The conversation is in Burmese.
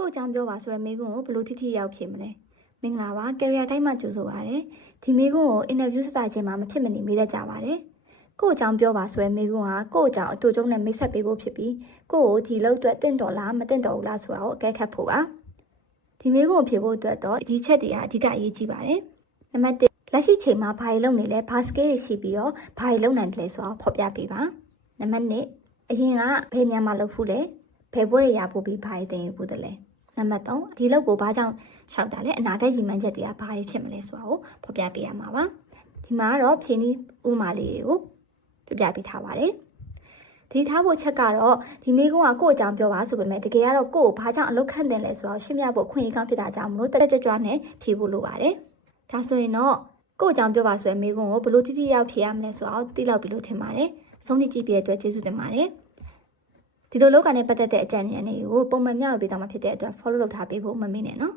ကို့အကြောင်းပြောပါဆိုရယ်မိကွန်းကိုဘလို့ထိထိရောက်ဖြစ်မလဲမင်္ဂလာပါကယ်ရီယာတိုင်းမှာကြိုဆိုပါရစေဒီမိကွန်းကိုအင်တာဗျူးစစချင်းမှာမဖြစ်မနေမေးတတ်ကြပါတယ်ကို့အကြောင်းပြောပါဆိုရယ်မိကွန်းကကို့အကြောင်းအတူတုံးနဲ့မိတ်ဆက်ပေးဖို့ဖြစ်ပြီးကို့ကိုဒီလောက်အတွက်တင့်တော်လားမတင့်တော်ဘူးလားဆိုတာကိုအကဲခတ်ဖို့ပါဒီမိကွန်းကိုဖြေဖို့အတွက်တော့ဒီချက်တွေကအဓိကအရေးကြီးပါတယ်နံပါတ်1လက်ရှိချိန်မှာဘာတွေလုပ်နေလဲဘာစကေးတွေရှိပြီးတော့ဘာတွေလုပ်နိုင်တယ်လဲဆိုတာဖော်ပြပေးပါနံပါတ်2အရင်ကဘယ်နေရာမှာလုပ်ဖို့လဲဘယ်ဘွဲ့ရဖို့ပြီးဘာတွေတင်ယူဖို့တလဲနံပါတ်3ဒီလောက်ကိုဘာကြောင့်ရှောက်တာလဲအနာဂတ်ရည်မှန်းချက်တွေကဘာတွေဖြစ်မလဲဆိုတာကိုဖော်ပြပေးရမှာပါဒီမှာတော့ဖြည့်နည်းဥမာလေးတွေကိုပြပြပေးထားပါတယ်ဒီထားဖို့ချက်ကတော့ဒီမိကုန်းကကို့အကြောင်းပြောပါဆိုပေမဲ့တကယ်ကတော့ကို့ကိုဘာကြောင့်အလုပ်ခန့်တင်လဲဆိုတော့ရှင်းပြဖို့ခွင့်ရကောင်းဖြစ်တာကြောင့်မလို့တက်ကြွကြွနဲ့ဖြည့်ဖို့လိုပါတယ်ဒါဆိုရင်တော့ကို့အကြောင်းပြောပါဆိုရင်မိကုန်းကိုဘလို့တိတိရောက်ဖြည့်ရမလဲဆိုတော့သိလောက်ပြီလို့ထင်ပါတယ်အဆုံးထိကြည့်ပြတဲ့အတွက်ကျေးဇူးတင်ပါတယ်ဒီလိုလောက်ကနဲ့ပတ်သက်တဲ့အကြံဉာဏ်တွေကိုပုံမှန်မျှဝေပေးသွားမှာဖြစ်တဲ့အတွက် follow လုပ်ထားပေးဖို့မမေ့နဲ့နော်